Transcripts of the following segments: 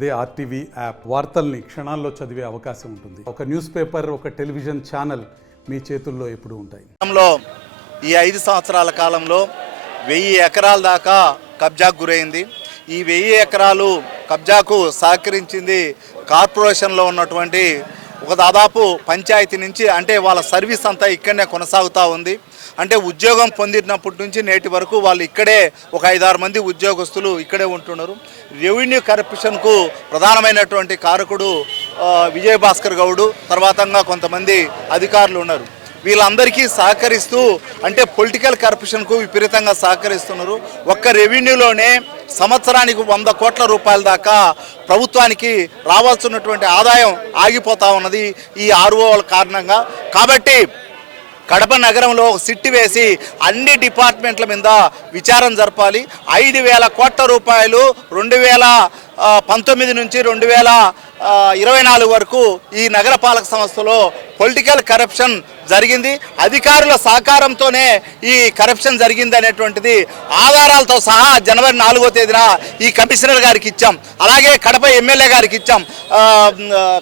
అదే RTV app వార్తల్ని క్షణాల్లో చదివే అవకాశం ఉంటుంది. ఒక న్యూస్ పేపర్, ఒక టెలివిజన్ ఛానల్ మీ చేతుల్లో ఎప్పుడూ ఉంటాయి. ఈ 5 సంవత్సరాల కాలంలో 1000 ఎకరాల దాకా కబ్జాకు గురైంది. ఈ 1000 ఎకరాలు కబ్జాకు సహకరించింది కార్పొరేషన్లో ఉన్నటువంటి ఒక దాదాపు పంచాయతీ నుంచి. అంటే వాళ్ళ సర్వీస్ అంతా ఇక్కడనే కొనసాగుతూ ఉంది. అంటే ఉద్యోగం పొందినప్పటి నుంచి నేటి వరకు వాళ్ళు ఇక్కడే ఒక 5-6 మంది ఉద్యోగస్తులు ఇక్కడే ఉంటున్నారు. రెవెన్యూ కరప్షన్కు ప్రధానమైనటువంటి కారకుడు విజయభాస్కర్ గౌడ్, తర్వాతంగా కొంతమంది అధికారులు ఉన్నారు. వీళ్ళందరికీ సహకరిస్తూ అంటే పొలిటికల్ కరప్షన్కు విపరీతంగా సహకరిస్తున్నారు. ఒక్క రెవెన్యూలోనే సంవత్సరానికి 100 కోట్ల రూపాయల దాకా ప్రభుత్వానికి రావాల్సినటువంటి ఆదాయం ఆగిపోతూ ఉన్నది ఈ ఆర్ఓల కారణంగా. కాబట్టి కడప నగరంలో సిట్ వేసి అన్ని డిపార్ట్మెంట్ల మీద విచారణ జరపాలి. 5,000 కోట్ల రూపాయలు 2019 నుంచి 2024 వరకు ఈ నగరపాలక సంస్థలో పొలిటికల్ కరప్షన్ జరిగింది. అధికారుల సహకారంతోనే ఈ కరప్షన్ జరిగింది అనేటువంటిది ఆధారాలతో సహా జనవరి 4వ తేదీన ఈ కమిషనర్ గారికి ఇచ్చాం. అలాగే కడప ఎమ్మెల్యే గారికి ఇచ్చాం,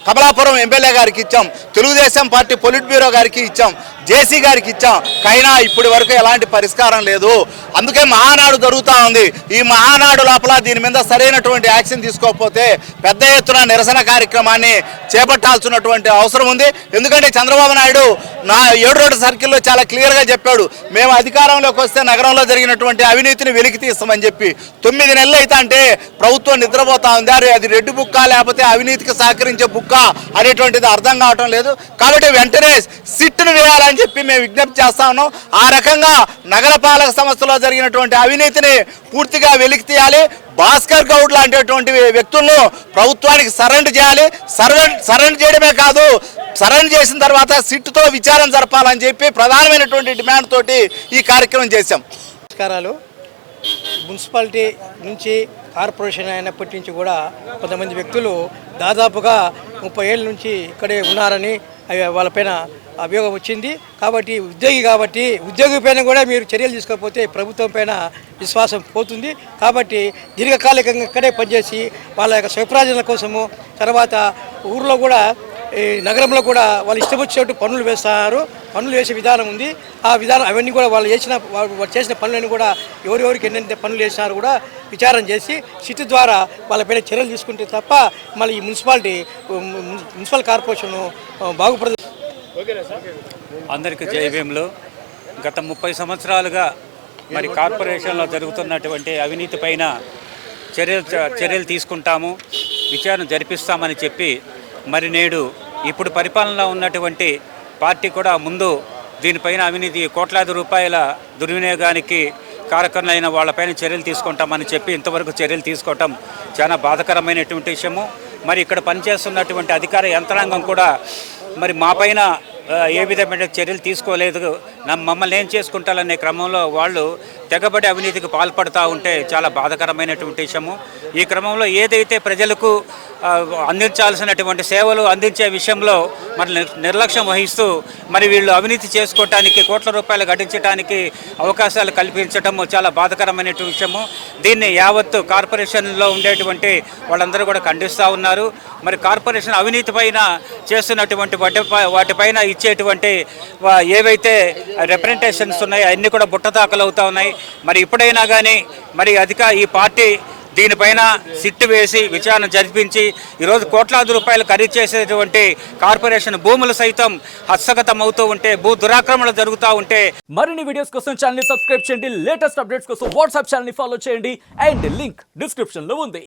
కమలాపురం ఎమ్మెల్యే గారికి ఇచ్చాం, తెలుగుదేశం పార్టీ పొలిట్ బ్యూరో గారికి ఇచ్చాం, జేసీ గారికి ఇచ్చాం. కైనా ఇప్పటి వరకు ఎలాంటి పరిష్కారం లేదు. అందుకే మహానాడు జరుగుతూ ఉంది. ఈ మహానాడు లోపల దీని మీద సరైనటువంటి యాక్షన్ తీసుకోకపోతే పెద్ద ఎత్తున నిరసన కార్యక్రమాన్ని చేపట్టాల్సినటువంటి అవసరం ఉంది. ఎందుకంటే చంద్రబాబు నాయుడు 7 రోడ్డు సర్కిల్లో చాలా క్లియర్గా చెప్పాడు, మేము అధికారంలోకి వస్తే నగరంలో జరిగినటువంటి అవినీతిని వెలికి తీస్తామని చెప్పి. 9 నెలలు అయితే అంటే ప్రభుత్వం నిద్రపోతా ఉంది. అది రెడ్డి బుక్క లేకపోతే అవినీతికి సహకరించే బుక్క అనేటువంటిది అర్థం కావటం లేదు. కాబట్టి వెంటనే సిట్ను వేయాలని చెప్పి మేము విజ్ఞప్తి చేస్తా ఉన్నాం. ఆ రకంగా నగరపాలక సంస్థలో జరిగినటువంటి అవినీతిని పూర్తిగా వెలికి తీయాలి. భాస్కర్ గౌడ్ లాంటి వ్యక్తులను ప్రభుత్వానికి సరెండర్ చేయాలి. సరెండర్ చేయడమే కాదు, సరెండర్ చేసిన తర్వాత సిట్తో విచారణ జరపాలని చెప్పి ప్రధానమైనటువంటి డిమాండ్ తోటి ఈ కార్యక్రమం చేశాం. నమస్కారాలు. మున్సిపాలిటీ నుంచి కార్పొరేషన్ అయినప్పటి నుంచి కూడా కొంతమంది వ్యక్తులు దాదాపుగా 30 ఏళ్ళ నుంచి ఇక్కడే ఉన్నారని వాళ్ళపైన అభియోగం వచ్చింది. కాబట్టి ఉద్యోగి పైన కూడా మీరు చర్యలు తీసుకోకపోతే ప్రభుత్వం పైన విశ్వాసం పోతుంది. కాబట్టి దీర్ఘకాలికంగా ఇక్కడే పనిచేసి వాళ్ళ యొక్క స్వప్రయోజనాల కోసము, తర్వాత ఊర్లో కూడా ఈ నగరంలో కూడా వాళ్ళు ఇష్టం వచ్చేట్టు పనులు వేస్తున్నారు. పనులు వేసే విధానం ఉంది. ఆ విధానం అవన్నీ కూడా వాళ్ళు చేసిన పనులన్నీ కూడా ఎవరెవరికి ఎన్నెంత పనులు చేసినారు కూడా విచారణ చేసి సిట్ ద్వారా వాళ్ళపైన చర్యలు తీసుకుంటే తప్ప మళ్ళీ ఈ మున్సిపల్ కార్పొరేషన్ బాగుపడదు. అందరికీ జయభీములు. గత 30 సంవత్సరాలుగా మరి కార్పొరేషన్లో జరుగుతున్నటువంటి అవినీతి పైన చర్యలు తీసుకుంటాము, విచారణ జరిపిస్తామని చెప్పి మరి నేడు ఇప్పుడు పరిపాలనలో ఉన్నటువంటి పార్టీ కూడా ముందు దీనిపైన అవినీతి కోట్లాది రూపాయల దుర్వినియోగానికి కారకులైన వాళ్ళపైన చర్యలు తీసుకుంటామని చెప్పి ఇంతవరకు చర్యలు తీసుకోవటం చాలా బాధాకరమైనటువంటి విషయము. మరి ఇక్కడ పనిచేస్తున్నటువంటి అధికార యంత్రాంగం కూడా మరి మా పైన ఏ విధమైన చర్యలు తీసుకోలేదు, మమ్మల్ని ఏం చేసుకుంటారనే క్రమంలో వాళ్ళు తెగబడి అవినీతికి పాల్పడుతూ ఉంటే చాలా బాధాకరమైనటువంటి విషయము. ఈ క్రమంలో ఏదైతే ప్రజలకు అందించాల్సినటువంటి సేవలు అందించే విషయంలో మరి నిర్లక్ష్యం వహిస్తూ మరి వీళ్ళు అవినీతి చేసుకోవటానికి కోట్ల రూపాయలు గడించడానికి అవకాశాలు కల్పించటము చాలా బాధాకరమైనటువంటి విషయము. దీన్ని యావత్తు కార్పొరేషన్లో ఉండేటువంటి వాళ్ళందరూ కూడా ఖండిస్తూ ఉన్నారు. మరి కార్పొరేషన్ అవినీతి పైన చేస్తున్నటువంటి వాటిపైన ఇచ్చేటువంటి ఏవైతే రిప్రజెంటేషన్స్ ఉన్నాయో అన్నీ కూడా బుట్టతాకలు అవుతూ ఉన్నాయి. మరి ఇప్పుడైనా కానీ మరి ఈ పార్టీ దీనిపైన సిట్టు వేసి విచారణ జరిపించి ఈరోజు కోట్లాది రూపాయలు ఖరీదు చేసేటువంటి కార్పొరేషన్ భూములు సైతం హస్తగతం అవుతూ ఉంటే, భూ దురాక్రమణలు జరుగుతూ ఉంటే. మరిన్ని వీడియోస్ కోసం ఛానల్ ని సబ్స్క్రైబ్ చేయండి. లేటెస్ట్ అప్డేట్స్ కోసం వాట్సాప్ ఛానల్ ని ఫాలో చేయండి. అండ్ లింక్ డిస్క్రిప్షన్ లో ఉంది.